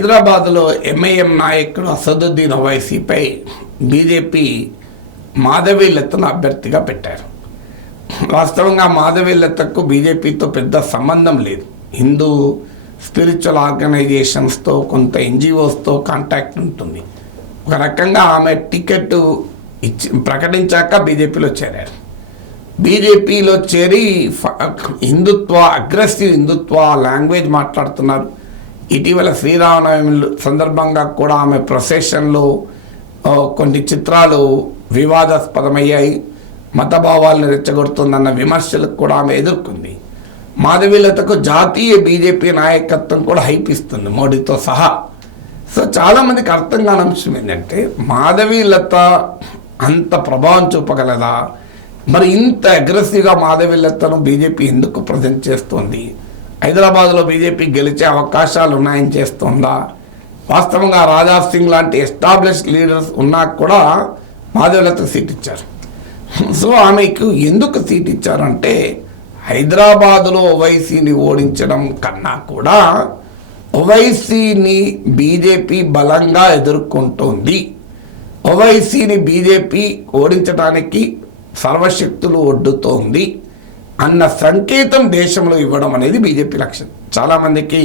హైదరాబాద్లో ఎంఐఎం నాయకుడు అసదుద్దీన్ ఓవైసీపై బీజేపీ మాధవి లతను అభ్యర్థిగా పెట్టారు. వాస్తవంగా మాధవి లతకు బీజేపీతో పెద్ద సంబంధం లేదు. హిందూ స్పిరిచువల్ ఆర్గనైజేషన్స్తో కొంత ఎన్జిఓస్తో కాంటాక్ట్ ఉంటుంది. ఒక రకంగా ఆమె టికెట్ ప్రకటించాక బీజేపీలో చేరారు. బీజేపీలో చేరి హిందుత్వ అగ్రెసివ్ హిందుత్వ లాంగ్వేజ్ మాట్లాడుతున్నారు. ఇటీవల శ్రీరామనవమి సందర్భంగా కూడా ఆమె ప్రొసెషన్లో కొన్ని చిత్రాలు వివాదాస్పదమయ్యాయి, మతభావాలను రెచ్చగొడుతుందన్న విమర్శలకు కూడా ఆమె ఎదుర్కొంది. మాధవీలతకు జాతీయ బీజేపీ నాయకత్వం కూడా హైప్ ఇస్తుంది, మోడీతో సహా. సో చాలామందికి అర్థం కాని అంశం ఏంటంటే, మాధవీలత అంత ప్రభావం చూపగలదా? మరి ఇంత అగ్రెసివ్గా మాధవీలతను బీజేపీ ఎందుకు ప్రజెంట్ చేస్తోంది? హైదరాబాద్లో బీజేపీ గెలిచే అవకాశాలు ఉన్నాయని చేస్తుందా? వాస్తవంగా రాజా సింగ్ లాంటి ఎస్టాబ్లిష్డ్ లీడర్స్ ఉన్నా కూడా మాధవీలతకు సీట్ ఇచ్చారు. సో ఆమెకు ఎందుకు సీట్ ఇచ్చారంటే, హైదరాబాదులో ఓవైసీని ఓడించడం కన్నా కూడా ఓవైసీని బీజేపీ బలంగా ఎదుర్కొంటోంది, ఓవైసీని బీజేపీ ఓడించడానికి సర్వశక్తులు ఒడ్డుతోంది అన్న సంకేతం దేశంలో ఇవ్వడం అనేది బీజేపీ లక్ష్యం. చాలామందికి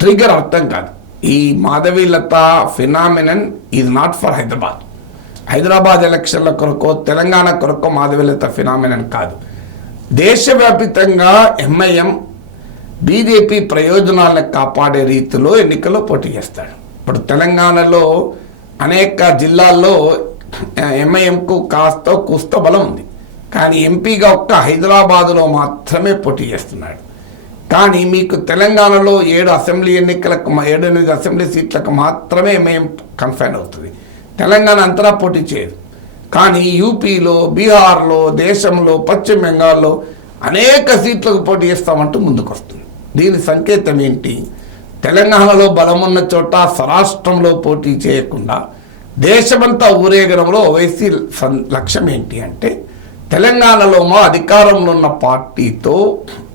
ట్రిగర్ అర్థం కాదు. ఈ Madhavi Latha phenomenon is not for Hyderabad ఎలక్షన్ల కొరకు, తెలంగాణ కొరకు మాధవీలత ఫినామినన్ కాదు. దేశవ్యాప్తంగా ఎంఐఎం బీజేపీ ప్రయోజనాలను కాపాడే రీతిలో ఎన్నికల్లో పోటీ చేస్తాడు. ఇప్పుడు తెలంగాణలో అనేక జిల్లాల్లో ఎంఐఎంకు కాస్త కూస్త బలం ఉంది, కానీ ఎంపీగా ఒక్క హైదరాబాదులో మాత్రమే పోటీ చేస్తున్నాడు. కానీ మీకు తెలంగాణలో 7 అసెంబ్లీ ఎన్నికలకు 7-8 అసెంబ్లీ సీట్లకు మాత్రమే ఎంఐఎం కన్ఫైన్ అవుతుంది. తెలంగాణ అంతటా పోటీ చేయదు. కానీ యూపీలో, బీహార్లో, దేశంలో, పశ్చిమ బెంగాల్లో అనేక సీట్లకు పోటీ చేస్తామంటూ ముందుకు వస్తుంది. దీని సంకేతం ఏంటి? తెలంగాణలో బలమున్న చోట స్వరాష్ట్రంలో పోటీ చేయకుండా దేశమంతా ఊరేగడంలో ఓవైసీ లక్ష్యం ఏంటి అంటే, తెలంగాణలో అధికారంలో ఉన్న పార్టీతో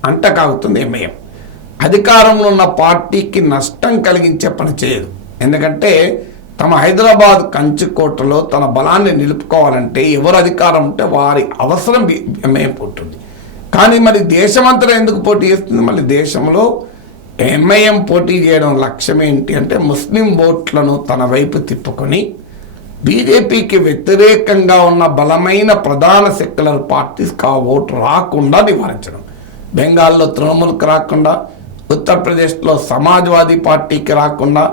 అంటకాగుతుంది ఎంఐఎం. అధికారంలో ఉన్న పార్టీకి నష్టం కలిగించే పని చేయదు. ఎందుకంటే తమ హైదరాబాద్ కంచుకోటలో తన బలాన్ని నిలుపుకోవాలంటే ఎవరు అధికారం ఉంటే వారి అవసరం ఎంఐఎం ఉంటుంది. కానీ మరి దేశమంతా ఎందుకు పోటీ చేస్తుంది? మళ్ళీ దేశంలో ఎంఐఎం పోటీ చేయడం లక్ష్యం ఏంటి అంటే, ముస్లిం ఓట్లను తన వైపు తిప్పుకొని బీజేపీకి వ్యతిరేకంగా ఉన్న బలమైన ప్రధాన సెక్యులర్ పార్టీస్కి ఆ ఓటు రాకుండా నివారించడం. బెంగాల్లో తృణమూల్కి రాకుండా, ఉత్తరప్రదేశ్లో సమాజ్వాదీ పార్టీకి రాకుండా,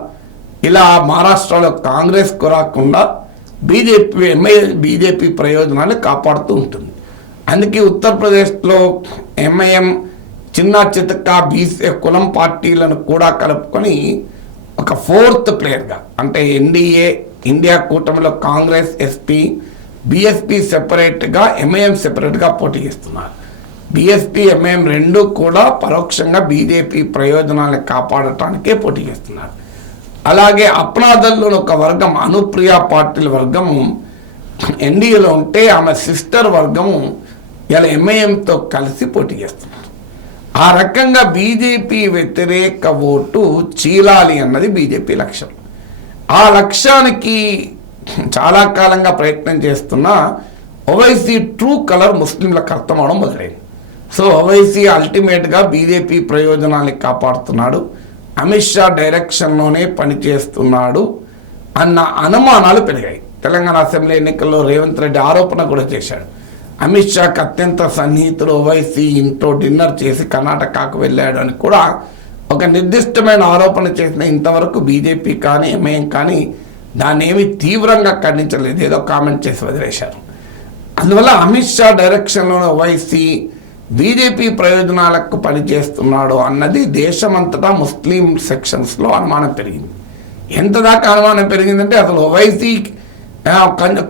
ఇలా మహారాష్ట్రలో కాంగ్రెస్కు రాకుండా బీజేపీ ప్రయోజనాన్ని కాపాడుతూ ఉంటుంది. అందుకే ఉత్తరప్రదేశ్లో ఎంఐఎం చిన్న చితక బీసీ కులం పార్టీలను కూడా కలుపుకొని ఒక 4th ప్లేయర్గా, అంటే ఇండియా కూటమిలో కాంగ్రెస్, ఎస్పీ, బీఎస్పీ సెపరేట్గా, ఎంఐఎం సెపరేట్గా పోటీ చేస్తున్నారు. బీఎస్పీ, ఎంఐఎం రెండూ కూడా పరోక్షంగా బీజేపీ ప్రయోజనాలను కాపాడటానికే పోటీ చేస్తున్నారు. అలాగే అప్నాదల్లో ఒక వర్గం, అనుప్రియ పాటిల్ వర్గము ఎన్డీఏలో ఉంటే ఆమె సిస్టర్ వర్గము ఇలా ఎంఐఎంతో కలిసి పోటీ చేస్తున్నారు. ఆ రకంగా బీజేపీ వ్యతిరేక ఓటు చీలాలి అన్నది బీజేపీ లక్ష్యం. ఆ లక్ష్యానికి చాలా కాలంగా ప్రయత్నం చేస్తున్న ఓవైసీ ట్రూ కలర్ ముస్లింలకు అర్థం అవడం మొదలైంది. సో ఓవైసీ అల్టిమేట్గా బీజేపీ ప్రయోజనాన్ని కాపాడుతున్నాడు, అమిత్ షా డైరెక్షన్లోనే పనిచేస్తున్నాడు అన్న అనుమానాలు పెరిగాయి. తెలంగాణ అసెంబ్లీ ఎన్నికల్లో రేవంత్ రెడ్డి ఆరోపణ కూడా చేశాడు. అమిత్ షాకి అత్యంత సన్నిహితుడు ఓవైసీ ఇంట్లో డిన్నర్ చేసి కర్ణాటకకు వెళ్ళాడు అని కూడా ఒక నిర్దిష్టమైన ఆరోపణ చేసిన ఇంతవరకు బీజేపీ కానీ ఎంఐఎం కానీ దాన్ని ఏమి తీవ్రంగా ఖండించలేదు, ఏదో కామెంట్ చేసి వదిలేశారు. అందువల్ల అమిత్ షా డైరెక్షన్లోనే ఓవైసీ బీజేపీ ప్రయోజనాలకు పనిచేస్తున్నాడు అన్నది దేశమంతటా ముస్లిం సెక్షన్స్లో అనుమానం పెరిగింది. ఎంత దాకా అనుమానం పెరిగిందంటే అసలు ఓవైసీ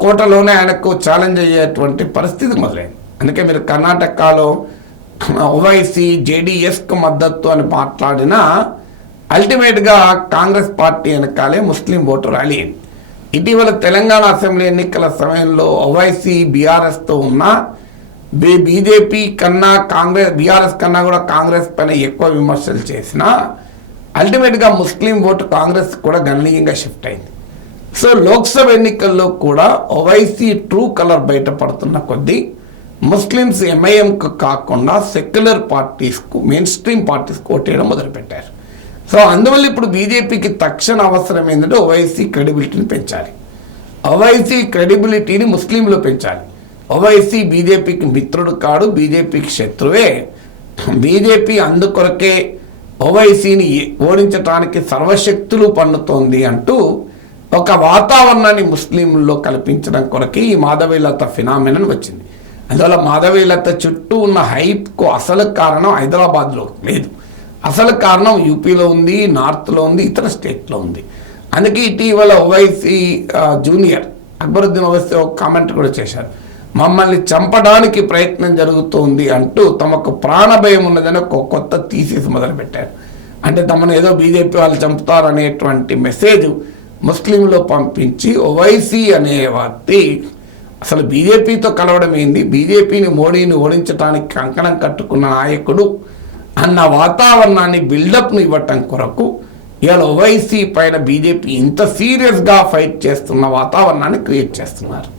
కోటలోనే ఆయనకు ఛాలెంజ్ అయ్యేటువంటి పరిస్థితి మొదలైంది. అందుకే మీరు కర్ణాటకలో ఓవైసీ జేడీఎస్కు మద్దతు అని మాట్లాడినా అల్టిమేట్గా కాంగ్రెస్ పార్టీ వెనకాలే ముస్లిం ఓటు ర్యాలీ అయింది. ఇటీవల తెలంగాణ అసెంబ్లీ ఎన్నికల సమయంలో ఓవైసీ బీఆర్ఎస్తో ఉన్న బీజేపీ కన్నా బీఆర్ఎస్ కన్నా కూడా కాంగ్రెస్ పైన ఎక్కువ విమర్శలు చేసినా అల్టిమేట్గా ముస్లిం ఓటు కాంగ్రెస్ కూడా గణనీయంగా షిఫ్ట్ అయింది. సో లోక్సభ ఎన్నికల్లో కూడా ఓవైసీ ట్రూ కలర్ బయటపడుతున్న కొద్దీ ముస్లిమ్స్ ఎంఐఎంకు కాకుండా సెక్యులర్ పార్టీస్కు, మెయిన్ స్ట్రీమ్ పార్టీస్కు ఓటేయడం మొదలుపెట్టారు. సో అందువల్ల ఇప్పుడు బీజేపీకి తక్షణ అవసరం ఏంటంటే ఓవైసీ క్రెడిబిలిటీని పెంచాలి. ఓవైసీ క్రెడిబిలిటీని ముస్లింలు పెంచాలి. ఓవైసీ బీజేపీకి మిత్రుడు కాడు, బీజేపీకి శత్రువే. బీజేపీ అందుకొరకే ఓవైసీని ఓడించడానికి సర్వశక్తులు పన్నుతోంది అంటూ ఒక వాతావరణాన్ని ముస్లింల్లో కల్పించడం కొరకే ఈ మాధవీలత ఫినామినన్ వచ్చింది. అందువల్ల మాధవీలత చుట్టూ ఉన్న హైప్కు అసలు కారణం హైదరాబాద్లో లేదు, అసలు కారణం యూపీలో ఉంది, నార్త్లో ఉంది, ఇతర స్టేట్లో ఉంది. అందుకే ఇటీవల ఓవైసీ జూనియర్ అక్బరుద్దీన్ ఓవైసీ ఒక కామెంట్ కూడా చేశారు, మమ్మల్ని చంపడానికి ప్రయత్నం జరుగుతోంది అంటూ తమకు ప్రాణభయం ఉన్నదని ఒక కొత్త థీసిస్ మొదలుపెట్టారు. అంటే తమను ఏదో బీజేపీ వాళ్ళు చంపుతారనేటువంటి మెసేజ్ ముస్లింలో పంపించి ఓవైసీ అనే వ్యక్తి అసలు బీజేపీతో కలవడం ఏంది, బీజేపీని మోడీని ఓడించడానికి కంకణం కట్టుకున్న నాయకుడు అన్న వాతావరణాన్ని బిల్డప్ను ఇవ్వటం కొరకు ఇవాళ ఓవైసీ పైన బీజేపీ ఇంత సీరియస్గా ఫైట్ చేస్తున్న వాతావరణాన్ని క్రియేట్ చేస్తున్నారు.